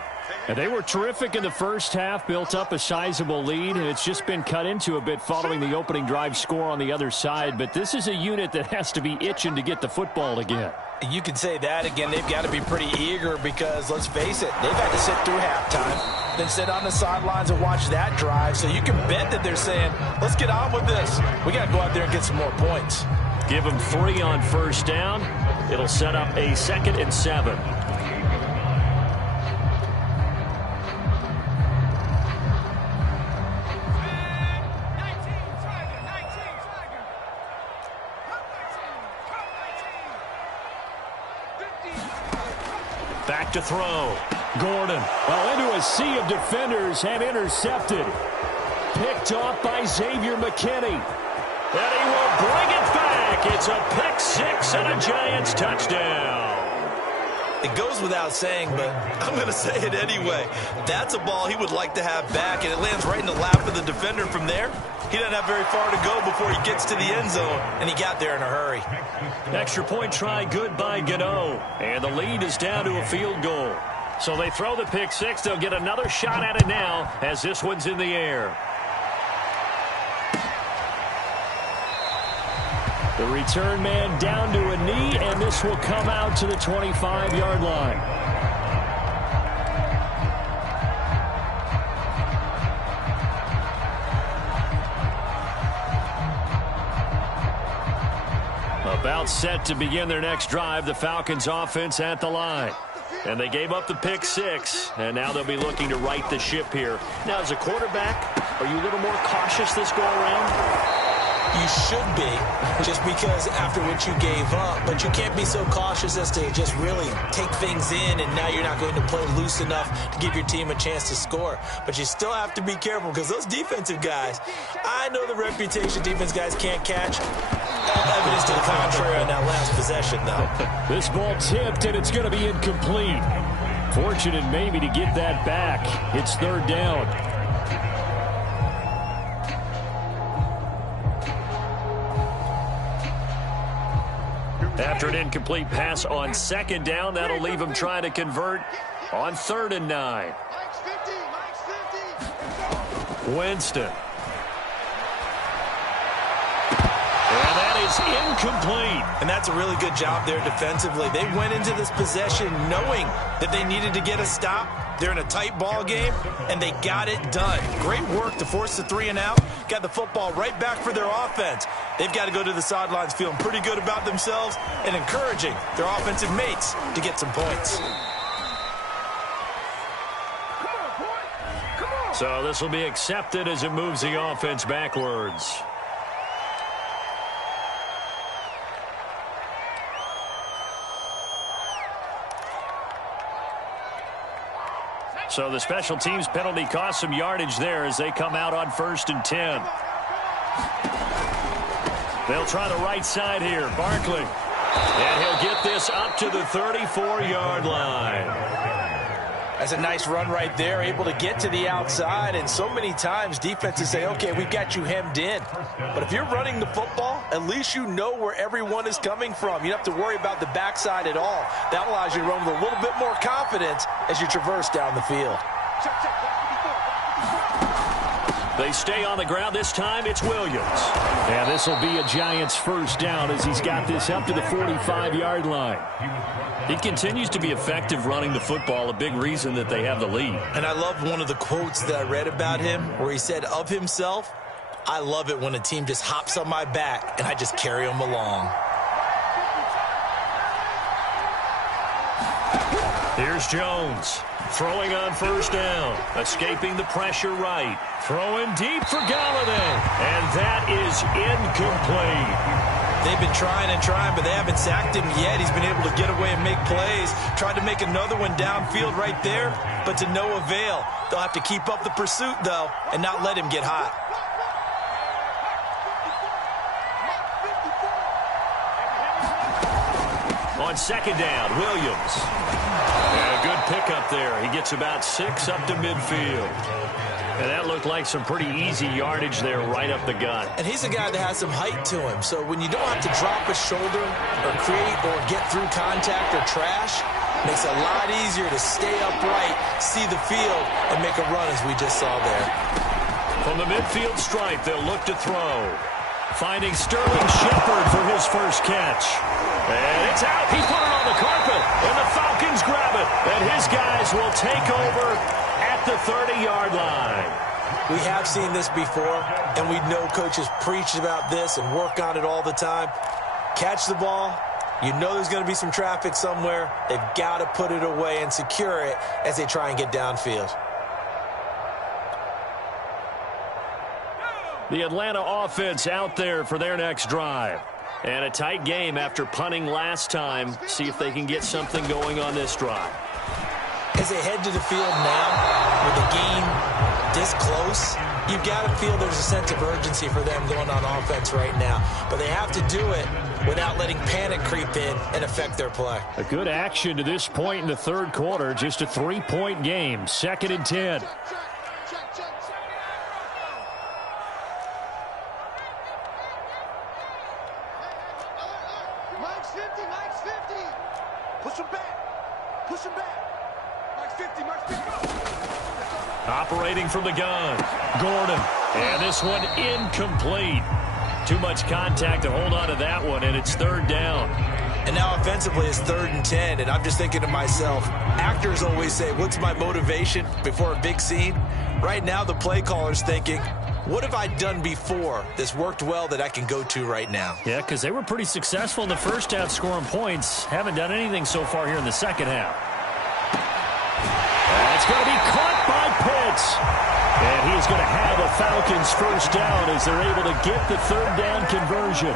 And they were terrific in the first half, built up a sizable lead, and it's just been cut into a bit following the opening drive score on the other side. But this is a unit that has to be itching to get the football again. You can say that again. They've got to be pretty eager because, let's face it, they've had to sit through halftime, then sit on the sidelines and watch that drive. So you can bet that they're saying, let's get on with this. We got to go out there and get some more points. Give them 3 on first down. It'll set up a 2nd and 7. Back to throw. Gordon, well, into a sea of defenders and intercepted. Picked off by Xavier McKinney. And he will bring it back. It's a pick 6 and a Giants touchdown. It goes without saying, but I'm going to say it anyway. That's a ball he would like to have back, and it lands right in the lap of the defender from there. He doesn't have very far to go before he gets to the end zone, and he got there in a hurry. Extra point try good by Gano, and the lead is down to a field goal. So they throw the pick 6. They'll get another shot at it now as this one's in the air. The return man down to a knee, and this will come out to the 25-yard line. About set to begin their next drive, the Falcons offense at the line. And they gave up the pick 6, and now they'll be looking to right the ship here. Now, as a quarterback, are you a little more cautious this go-around? You should be, just because after what you gave up. But you can't be so cautious as to just really take things in, and now you're not going to play loose enough to give your team a chance to score. But you still have to be careful because those defensive guys, I know the reputation defense guys can't catch. Evidence to the contrary on that last possession, though. This ball tipped, and it's going to be incomplete. Fortunate maybe to get that back. It's 3rd down. After an incomplete pass on 2nd down, that'll leave him trying to convert on 3rd and 9. Winston. And that is incomplete. And that's a really good job there defensively. They went into this possession knowing that they needed to get a stop. They're in a tight ball game, and they got it done. Great work to force the 3 and out. Got the football right back for their offense. They've got to go to the sidelines feeling pretty good about themselves and encouraging their offensive mates to get some points. So this will be accepted as it moves the offense backwards. So the special teams penalty cost some yardage there as they come out on 1st and 10. They'll try the right side here. Barkley. And he'll get this up to the 34-yard line. That's a nice run right there, able to get to the outside. And so many times defenses say, okay, we've got you hemmed in. But if you're running the football, at least you know where everyone is coming from. You don't have to worry about the backside at all. That allows you to run with a little bit more confidence as you traverse down the field. They stay on the ground. This time it's Williams. And this will be a Giants 1st down as he's got this up to the 45-yard line. He continues to be effective running the football, a big reason that they have the lead. And I love one of the quotes that I read about him where he said of himself, I love it when a team just hops on my back and I just carry them along. Here's Jones. Throwing on 1st down. Escaping the pressure right. Throwing deep for Galladay. And that is incomplete. They've been trying and trying, but they haven't sacked him yet. He's been able to get away and make plays. Tried to make another one downfield right there, but to no avail. They'll have to keep up the pursuit, though, and not let him get hot. On on second down, Williams. And a good pickup there. He gets about 6 up to midfield. And that looked like some pretty easy yardage there right up the gut. And he's a guy that has some height to him. So when you don't have to drop a shoulder or create or get through contact or trash, makes it a lot easier to stay upright, see the field, and make a run as we just saw there. From the midfield stripe, they'll look to throw. Finding Sterling Shepard for his first catch. And it's out. He put it on the carpet. And the Falcons grab it. And his guys will take over at the 30-yard line. We have seen this before, and we know coaches preach about this and work on it all the time. Catch the ball. You know there's going to be some traffic somewhere. They've got to put it away and secure it as they try and get downfield. The Atlanta offense out there for their next drive. And a tight game after punting last time. See if they can get something going on this drive. As they head to the field now, with the game this close, you've got to feel there's a sense of urgency for them going on offense right now. But they have to do it without letting panic creep in and affect their play. A good action to this point in the third quarter. Just a 3-point game. 2nd and 10. Mike's 50, Mike's 50. Push him back. Push him back. Mike's 50, Mike's 50. Operating from the gun. Gordon. And this one incomplete. Too much contact to hold on to that one, and it's 3rd down. And now offensively it's 3rd and 10, and I'm just thinking to myself, actors always say, what's my motivation before a big scene? Right now the play caller's thinking, what have I done before that's worked well that I can go to right now? Yeah, because they were pretty successful in the first half scoring points. Haven't done anything so far here in the second half. That's going to be caught by Pitts. And he's going to have a Falcons first down as they're able to get the 3rd down conversion.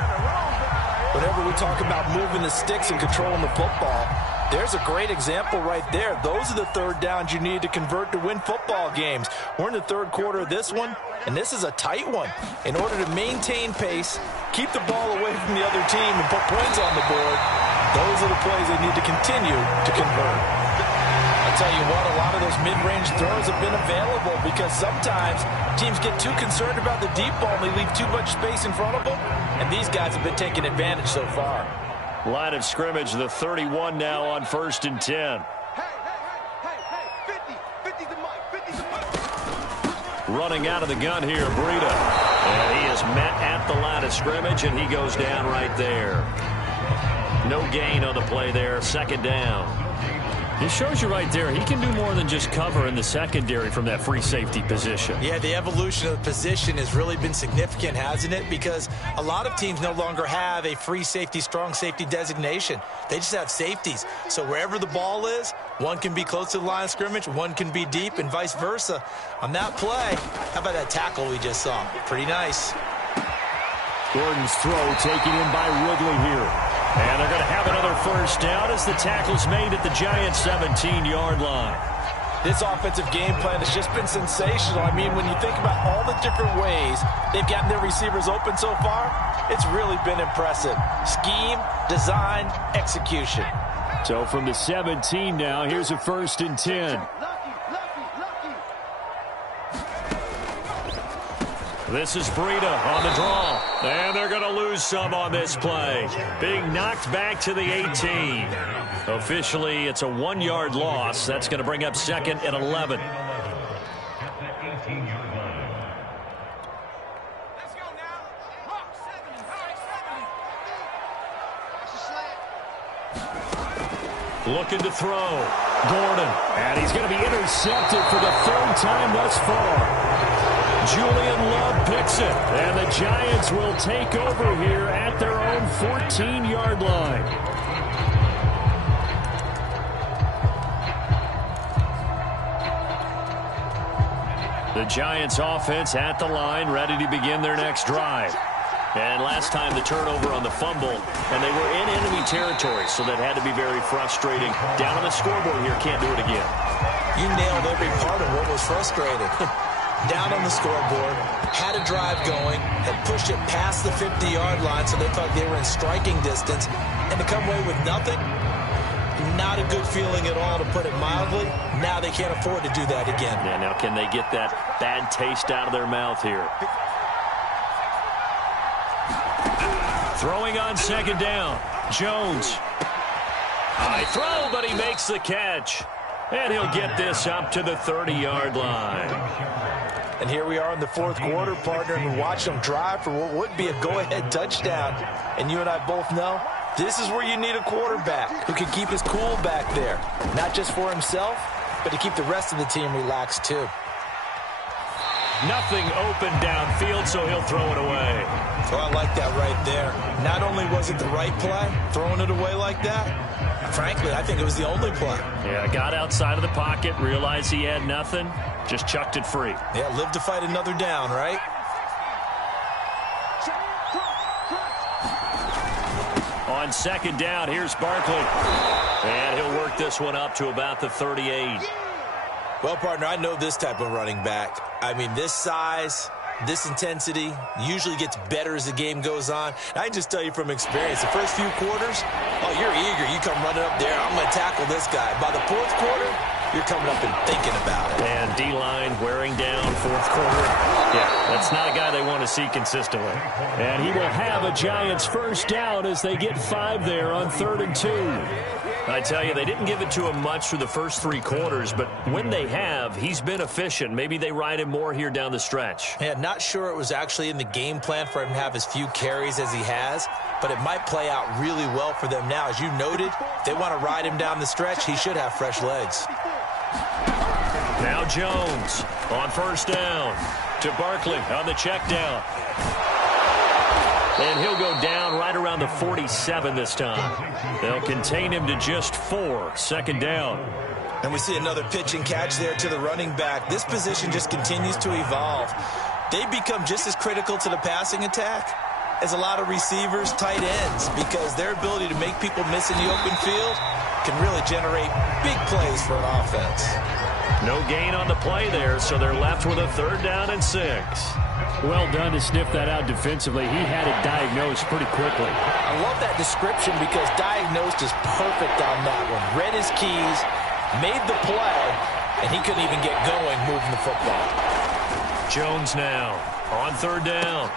Whenever we talk about moving the sticks and controlling the football, there's a great example right there. Those are the 3rd downs you need to convert to win football games. We're in the 3rd quarter of this one, and this is a tight one. In order to maintain pace, keep the ball away from the other team, and put points on the board, those are the plays they need to continue to convert. I'll tell you what, a lot of those mid-range throws have been available because sometimes teams get too concerned about the deep ball and they leave too much space in front of them, and these guys have been taking advantage so far. Line of scrimmage, the 31 now on 1st and 10. Hey, 50, 50's the Mike, 50's the Mike. Running out of the gun here, Breida. And he is met at the line of scrimmage, and he goes down right there. No gain on the play there, 2nd down. It shows you right there, he can do more than just cover in the secondary from that free safety position. Yeah, the evolution of the position has really been significant, hasn't it? Because a lot of teams no longer have a free safety, strong safety designation. They just have safeties. So wherever the ball is, one can be close to the line of scrimmage, one can be deep, and vice versa. On that play, how about that tackle we just saw? Pretty nice. Gordon's throw taken in by Ridley here. And they're going to have another first down as the tackle's made at the Giants' 17-yard line. This offensive game plan has just been sensational. I mean, when you think about all the different ways they've gotten their receivers open so far, it's really been impressive. Scheme, design, execution. So from the 17 now, here's a 1st and 10. This is Breida on the draw. And they're going to lose some on this play. Being knocked back to the 18. Officially, it's a 1-yard loss. That's going to bring up 2nd and 11. Looking to throw. Gordon. And he's going to be intercepted for the 3rd time thus far. Julian Love picks it, and the Giants will take over here at their own 14-yard line. The Giants offense at the line, ready to begin their next drive. And last time the turnover on the fumble, and they were in enemy territory, so that had to be very frustrating. Down on the scoreboard here, can't do it again. You nailed every part of what was frustrating. Down on the scoreboard, had a drive going, had pushed it past the 50-yard line, so they thought they were in striking distance, and to come away with nothing, Not a good feeling at all, to put it mildly. Now they can't afford to do that again. Yeah, now can they get that bad taste out of their mouth here? Throwing on second down. Jones. High throw, but he makes the catch. And he'll get this up to the 30-yard line. And here we are in the fourth quarter, partner, and watch them drive for what would be a go-ahead touchdown. And you and I both know this is where you need a quarterback who can keep his cool back there. Not just for himself, but to keep the rest of the team relaxed too. Nothing open downfield, so he'll throw it away. So I like that right there. Not only was it the right play, throwing it away like that, frankly, I think it was the only play. Yeah, got outside of the pocket, realized he had nothing, just chucked it free. Yeah, live to fight another down, right? On second down, here's Barkley. And he'll work this one up to about the 38. Well, partner, I know this type of running back. I mean, this size, this intensity usually gets better as the game goes on. I can just tell you from experience, the first few quarters, oh, you're eager. You come running up there, I'm going to tackle this guy. By the fourth quarter, you're coming up and thinking about it. And D-line wearing down fourth quarter. Yeah, that's not a guy they want to see consistently. And he will have a Giants first down as they get 5 there on 3rd and 2. I tell you, they didn't give it to him much through the first 3 quarters, but when they have, he's been efficient. Maybe they ride him more here down the stretch. Yeah, not sure it was actually in the game plan for him to have as few carries as he has, but it might play out really well for them now. As you noted, if they want to ride him down the stretch, he should have fresh legs. Now Jones on first down to Barkley on the check down. And he'll go down right around the 47 this time. They'll contain him to just 4, second down. And we see another pitch and catch there to the running back. This position just continues to evolve. They become just as critical to the passing attack as a lot of receivers, tight ends, because their ability to make people miss in the open field can really generate big plays for an offense. No gain on the play there, so they're left with a 3rd down and 6. Well done to sniff that out defensively. He had it diagnosed pretty quickly. I love that description because diagnosed is perfect on that one. Read his keys, made the play, and he couldn't even get going moving the football. Jones now on 3rd down.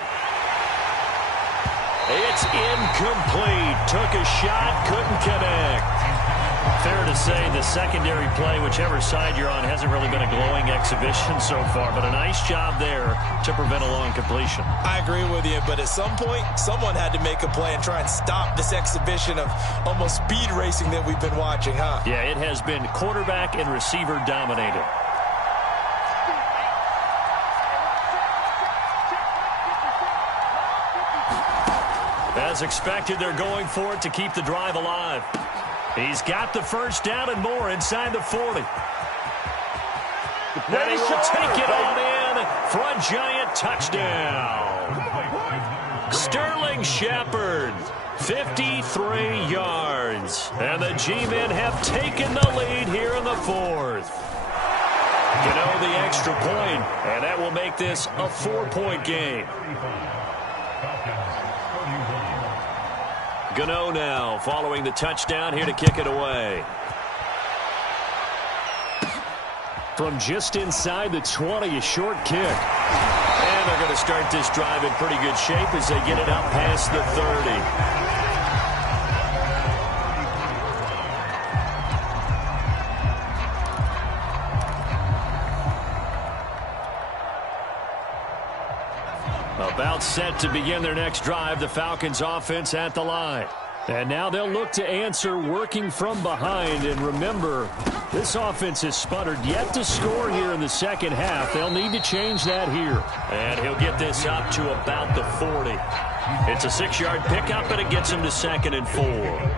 It's incomplete. Took a shot, couldn't connect. Fair to say the secondary play, whichever side you're on, hasn't really been a glowing exhibition so far, but a nice job there to prevent a long completion. I agree with you, but at some point, someone had to make a play and try and stop this exhibition of almost speed racing that we've been watching, huh? Yeah, it has been quarterback and receiver dominated. As expected, they're going for it to keep the drive alive. He's got the first down and more inside the 40. And he will take it on in for a Giant touchdown. Sterling Shepard, 53 yards. And the G-men have taken the lead here in the 4th. Gano the extra point, and that will make this a 4-point game. Gano now following the touchdown here to kick it away. From just inside the 20, a short kick. And they're going to start this drive in pretty good shape as they get it up past the 30. About set to begin their next drive, the Falcons offense at the line. And now they'll look to answer working from behind. And remember, this offense has sputtered yet to score here in the second half. They'll need to change that here. And he'll get this up to about the 40. It's a 6-yard pickup, and it gets him to 2nd and 4.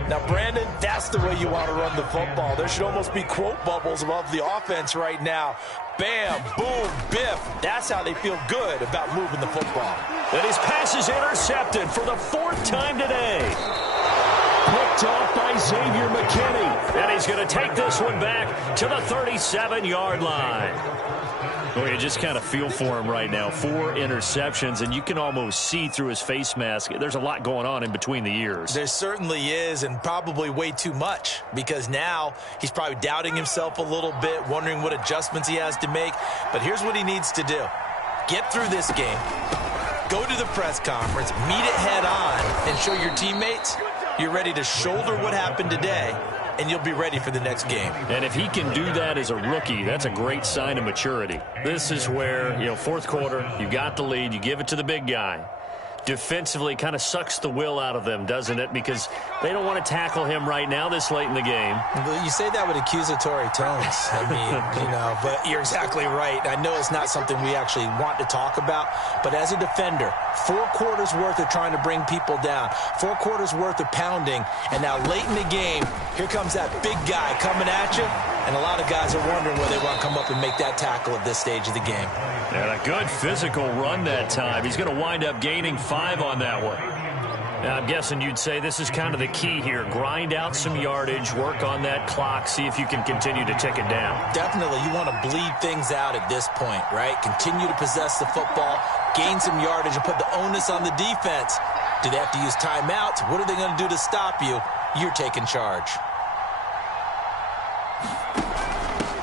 Now, Brandon, that's the way you want to run the football. There should almost be quote bubbles above the offense right now. Bam, boom, biff. That's how they feel good about moving the football. And his pass is intercepted for the 4th time today. Picked off by Xavier McKinney. And he's going to take this one back to the 37-yard line. Well, you just kind of feel for him right now. 4 interceptions, and you can almost see through his face mask. There's a lot going on in between the ears. There certainly is, and probably way too much, because now he's probably doubting himself a little bit, wondering what adjustments he has to make. But here's what he needs to do. Get through this game, go to the press conference, meet it head on, and show your teammates you're ready to shoulder what happened today, and you'll be ready for the next game. And if he can do that as a rookie, that's a great sign of maturity. This is where, fourth quarter, you got the lead, you give it to the big guy. Defensively kind of sucks the will out of them, doesn't it? Because they don't want to tackle him right now this late in the game. Well, you say that with accusatory tones. I mean, but you're exactly right. I know it's not something we actually want to talk about, but as a defender, 4 quarters worth of trying to bring people down, 4 quarters worth of pounding, and now late in the game, here comes that big guy coming at you, and a lot of guys are wondering whether they want to come up and make that tackle at this stage of the game. And a good physical run that time. He's going to wind up gaining 5 on that one. Now, I'm guessing you'd say this is kind of the key here. Grind out some yardage, work on that clock, see if you can continue to tick it down. Definitely, you want to bleed things out at this point, right? Continue to possess the football, gain some yardage, and put the onus on the defense. Do they have to use timeouts? What are they going to do to stop you? You're taking charge.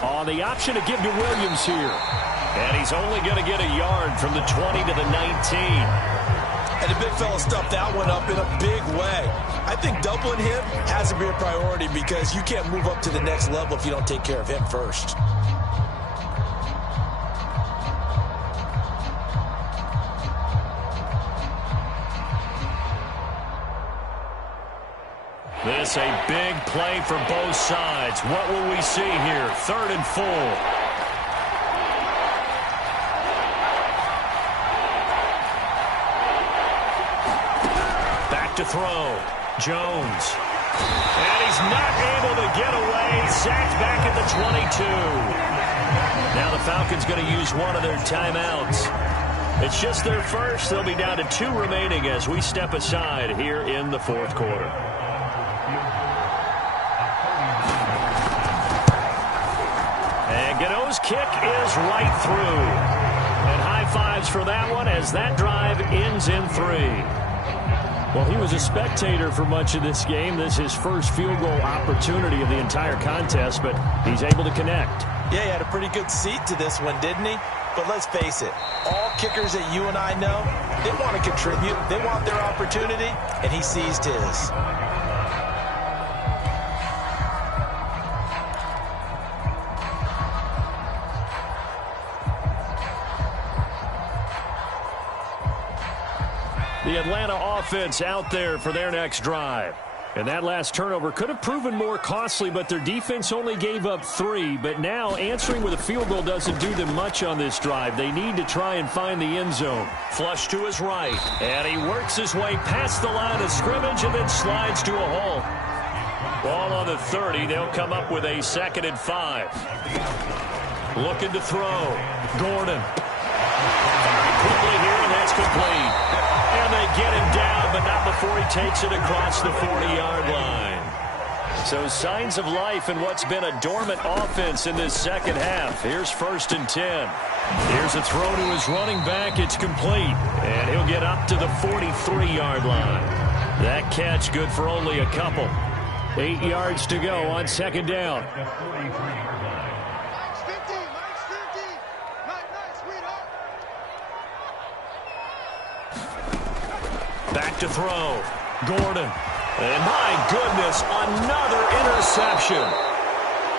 On the option to give to Williams here. And he's only going to get a yard from the 20 to the 19. And the big fella stuffed that one up in a big way. I think doubling him has to be a priority because you can't move up to the next level if you don't take care of him first. This a big play for both sides. What will we see here? 3rd and 4. To throw. Jones. And he's not able to get away. Sacked back at the 22. Now the Falcons going to use one of their timeouts. It's just their first. They'll be down to 2 remaining as we step aside here in the 4th quarter. And Gano's kick is right through. And high fives for that one as that drive ends in 3. Well, he was a spectator for much of this game. This is his first field goal opportunity of the entire contest, but he's able to connect. Yeah, he had a pretty good seat to this one, didn't he? But let's face it, all kickers that you and I know, they want to contribute. They want their opportunity, and he seized his. The Atlanta offense out there for their next drive. And that last turnover could have proven more costly, but their defense only gave up 3. But now answering with a field goal doesn't do them much on this drive. They need to try and find the end zone. Flush to his right. And he works his way past the line of scrimmage and then slides to a halt. Ball on the 30. They'll come up with a 2nd and 5. Looking to throw. Gordon. Quickly here, and that's complete. And they get him down, but not before he takes it across the 40-yard line. So signs of life in what's been a dormant offense in this second half. Here's 1st and 10. Here's a throw to his running back. It's complete. And he'll get up to the 43-yard line. That catch good for only a couple. 8 yards to go on 2nd down. Back to throw. Gordon. And my goodness, another interception.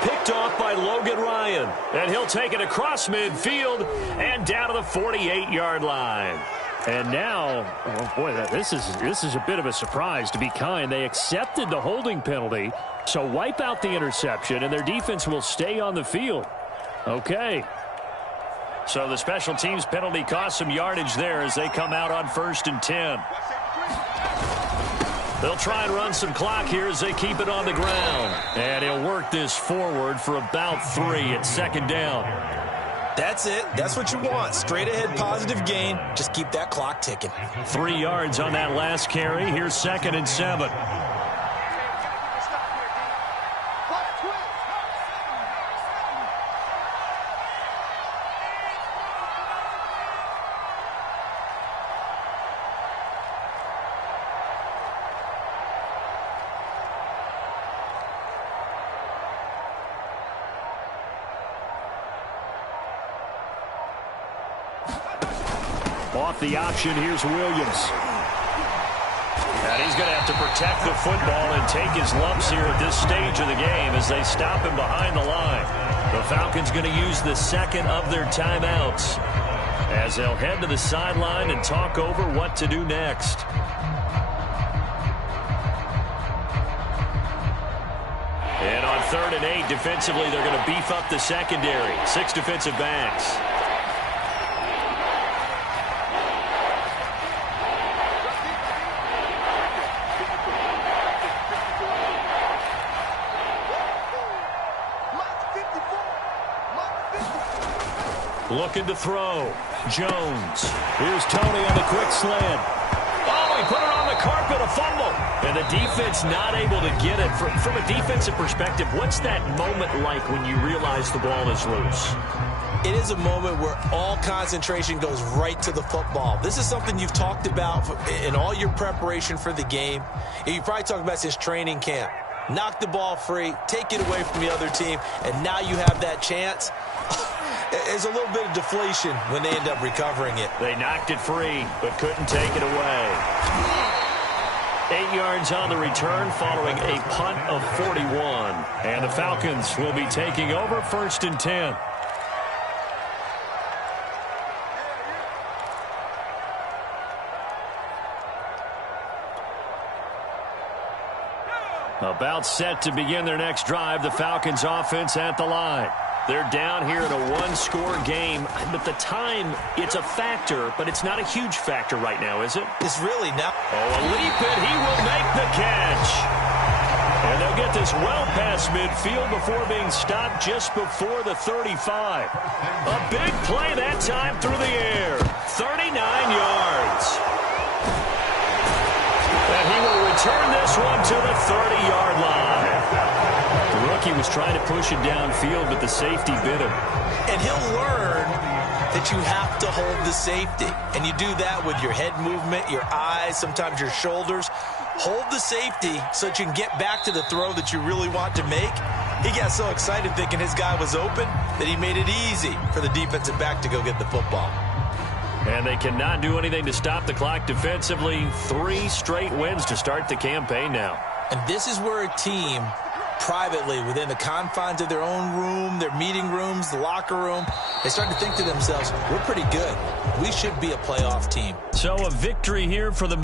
Picked off by Logan Ryan. And he'll take it across midfield and down to the 48-yard line. And now, oh boy, this is a bit of a surprise, to be kind. They accepted the holding penalty, so wipe out the interception, and their defense will stay on the field. Okay. So the special teams penalty cost some yardage there as they come out on 1st and 10. They'll try and run some clock here as they keep it on the ground. And he'll work this forward for about 3 at 2nd down. That's it. That's what you want. Straight ahead positive gain. Just keep that clock ticking. 3 yards on that last carry. Here's 2nd and 7. Off the option, here's Williams. And he's going to have to protect the football and take his lumps here at this stage of the game as they stop him behind the line. The Falcons going to use the second of their timeouts as they'll head to the sideline and talk over what to do next. And on 3rd and 8, defensively, they're going to beef up the secondary. 6 defensive backs. Looking to throw. Jones. Here's Tony on the quick slant. Oh, he put it on the carpet, a fumble. And the defense not able to get it. From a defensive perspective, what's that moment like when you realize the ball is loose? It is a moment where all concentration goes right to the football. This is something you've talked about in all your preparation for the game. And you probably talked about since training camp. Knock the ball free, take it away from the other team, and now you have that chance. There's a little bit of deflation when they end up recovering it. They knocked it free, but couldn't take it away. 8 yards on the return following a punt of 41. And the Falcons will be taking over 1st and 10. About set to begin their next drive, the Falcons offense at the line. They're down here in a one-score game, but the time, it's a factor, but it's not a huge factor right now, is it? It's really not. Oh, a leap, and he will make the catch. And they'll get this well past midfield before being stopped just before the 35. A big play that time through the air. 39 yards. And he will return this one to the 30-yard line. The rookie was trying to push it downfield, but the safety bit him. And he'll learn that you have to hold the safety. And you do that with your head movement, your eyes, sometimes your shoulders. Hold the safety so that you can get back to the throw that you really want to make. He got so excited thinking his guy was open that he made it easy for the defensive back to go get the football. And they cannot do anything to stop the clock defensively. 3 straight wins to start the campaign now. And this is where a team, privately, within the confines of their own room, their meeting rooms, the locker room, they start to think to themselves, we're pretty good. We should be a playoff team. So a victory here for the